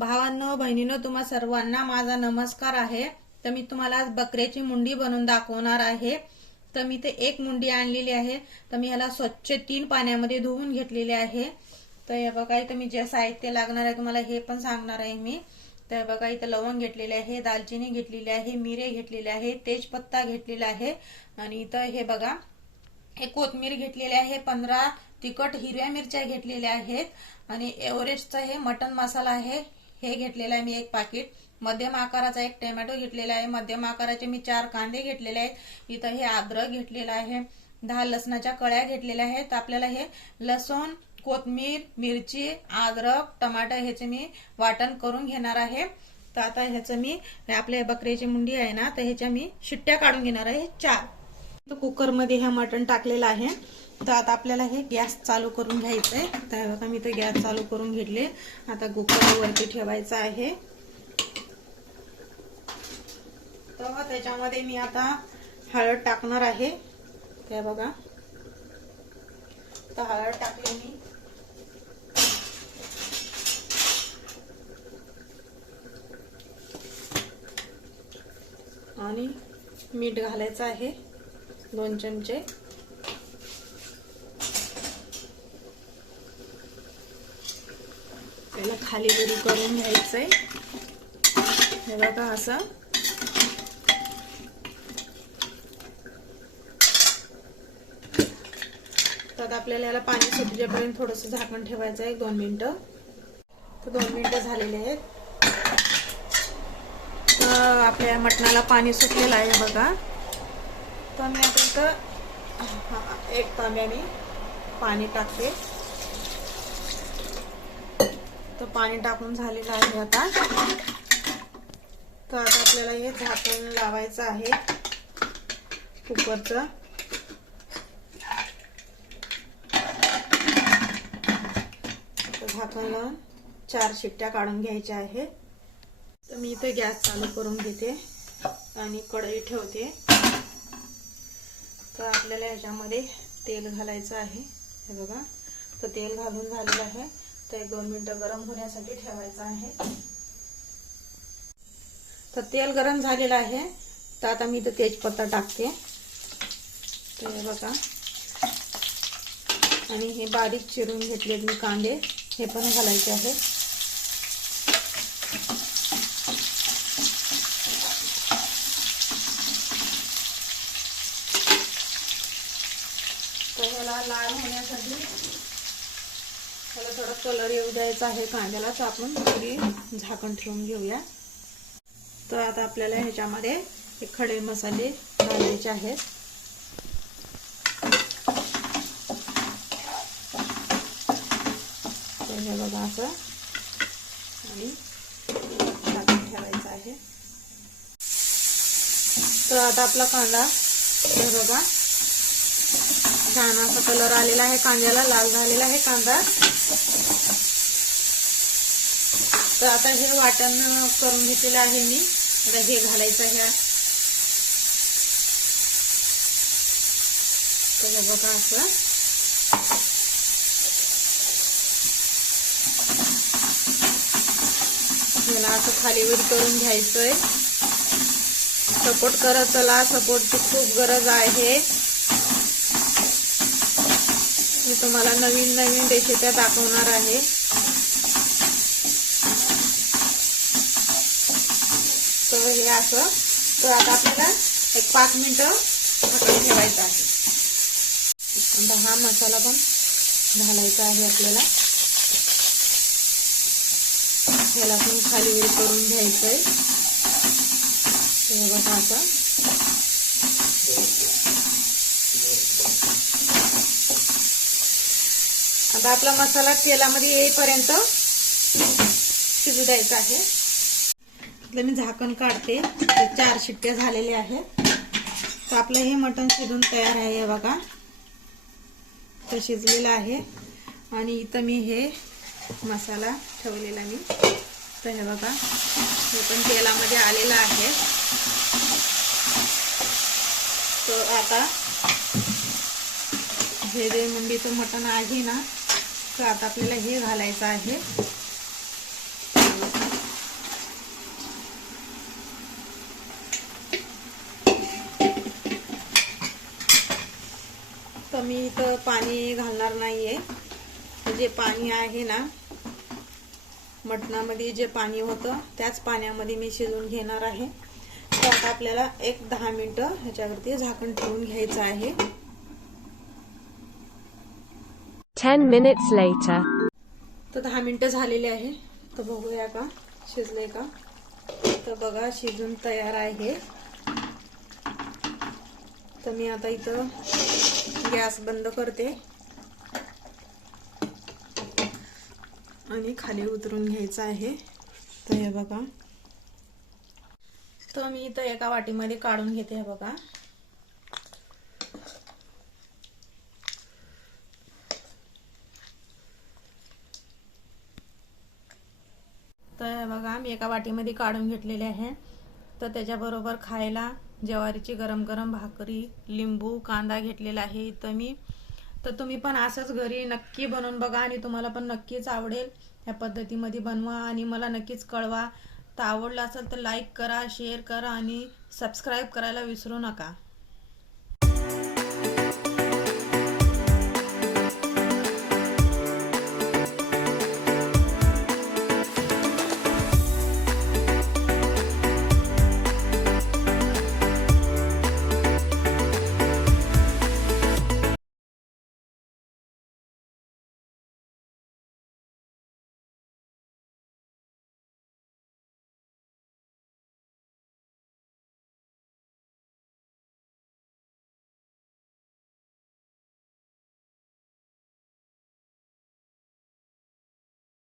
भावांनो बहिणींनो, तुम्हा सर्वांना माझा नमस्कार आहे। तर मी तुम्हाला आज बकऱ्याची मुंडी बनवून दाखवणार आहे। तर मी ते एक मुंडी आणलेली आहे। तर मी ह्याला स्वच्छ 3 पाण्यामध्ये धुवून घेतलेले आहे। तर हे बघा इथे मी जे साहित्य लागणार आहे तुम्हाला हे पण सांगणार आहे मी। तर बघा इथे लवंग घेतलेले आहे, दालचिनी घेतलेली आहे, मिरे घेतलेले आहे, तेजपत्ता घेतलेला आहे आणि इथं हे बघा हे कोथिंबीर घेतलेले आहे, 15 तिखट हिरव्या मिरच्या घेतलेल्या आहेत आणि एव्हरेस्टचा हे मटन मसाला आहे हे घेतलेला आहे मी 1 पाकिट। मध्यम आकाराचा 1 टोमॅटो घेतलेला आहे, मध्यम आकाराचे मी 4 कांदे घेतलेले आहेत। इथं हे अद्रक घेतलेला आहे, 10 लसणाच्या कळ्या घेतलेल्या आहेत। आपल्याला हे लसूण, कोथिंबीर, मिरची, अद्रक, टमाटर ह्याचे मी वाटण करून घेणार आहे। तर आता ह्याचं मी आपल्या बकऱ्याची मुंडी आहे ना, तर ह्याच्या मी शिट्ट्या काढून घेणार आहे 4। तर कुकर मध्ये हे मटण टाकलेलं आहे। तर आता आपल्याला हे गॅस चालू करून घ्यायचं आहे। तर बघा मी ते गॅस चालू करून घेतले। आता कुकर वरती ठेवायचं आहे। तर त्याच्यामध्ये मी आता हळद टाकणार आहे। ते बघा तर हळद टाकले मी आणि मीठ घालायचं आहे 2 चमचे। त्याला खाली वरी करून घ्यायचंय। हे बघा असं तर आपल्याला याला पाणी सुटेपर्यंत थोडंसं झाकण ठेवायचं आहे 2 मिनिटं। तर 2 मिनिटं झालेले आहेत। तर आपल्या मटणाला पाणी सुटलेलं आहे बघा। तर मी आता इथं 1 तांब्याने पाणी टाकते। तर पाणी टाकून झालेलं आहे आता। तर आता आपल्याला हे झाकण लावायचं आहे कुकरचं। झाकण लावून 4 शिट्ट्या काढून घ्यायच्या आहेत। तर मी इथे गॅस चालू करून घेते आणि कढई ठेवते। तर आपल्याला ह्याच्यामध्ये तेल घालायचं आहे। हे बघा तर तेल घालून झालेलं आहे। तर 2 मिनिटं गरम होण्यासाठी ठेवायचं आहे। तर तेल गरम झालेलं आहे। तर आता मी इथे तेजपत्ता टाकते। तर हे बघा आणि हे बारीक चिरून घेतले मी कांदे हे पण घालायचे आहे। तर ह्याला लाल होण्यासाठी त्याला थोडा कलर येऊ द्यायचा आहे कांद्याला। तर आपण थोडी झाकण ठेवून घेऊया। तर आता आपल्याला ह्याच्यामध्ये हे खडे मसाले घालायचे आहेत। तर हे बघा असं आणि झाकण ठेवायचं आहे। तर आता आपला कांदा हे बघा छान असा कलर आलेला आहे कांद्याला, लाल झालेला आहे कांदा। तर आता हे वाटण करून घेतलेलं आहे मी। आता हे घालायचं आहे। तर बघा असं याला असं खालीवर करून घ्यायचंय। सपोर्ट करत चला, सपोर्टची खूप गरज आहे। मी तुम्हाला नवीन नवीन रेसिपी दाखवणार आहे। तर हे असं तर आता आपल्याला 5 मिनिटं झाकण ठेवायचं आहे। आता हा मसाला पण घालायचा आहे आपल्याला। ह्याला पण खाली वर करून घ्यायचंय। हे बघा असं आता आपला मसाला तेलामध्ये येईपर्यंत शिजू द्यायचा आहे। मी झाकण काढते। 4 शिट्ट्या झालेल्या आहेत। तर आपलं हे मटण शिजून तयार आहे। हे बघा तर शिजलेलं आहे आणि इथं मी हे मसाला ठेवलेला मी। तर हे बघा हे पण तेलामध्ये आलेलं आहे। तर आता हे जे मुंडीचं मटण आहे ना, तर आता आपल्याला हे घालायचं आहे। तर मी इथं पाणी घालणार नाहीये. जे पाणी आहे ना मटणामध्ये, जे पाणी होतं त्याच पाण्यामध्ये मी शिजवून घेणार आहे. तर आता आपल्याला एक 10 मिनिटं ह्याच्यावरती झाकण ठेवून घ्यायचं आहे. 10 minutes later. तर 10 मिनिटं झालेले आहे. तर बघूया का शिजले का. तर बघा शिजून तयार आहे. तर मी आता इथं गॅस बंद करते आणि खाली उतरून घ्यायचं आहे. तर हे बघा, तर मी इथं एका वाटीमध्ये काढून घेते. हे बघा, तर बघा मी एका वाटीमध्ये काढून घेतलेले आहे. तर त्याच्याबरोबर खायला ज्वारीची गरम गरम भाकरी, लिंबू, कांदा घेतलेला आहे इथं मी. तर तुम्ही पण असंच घरी नक्की बनवून बघा आणि तुम्हाला पण नक्कीच आवडेल. या पद्धतीमध्ये बनवा आणि मला नक्कीच कळवा. तर आवडलं असेल तर लाईक करा, शेअर करा आणि सबस्क्राईब करायला विसरू नका.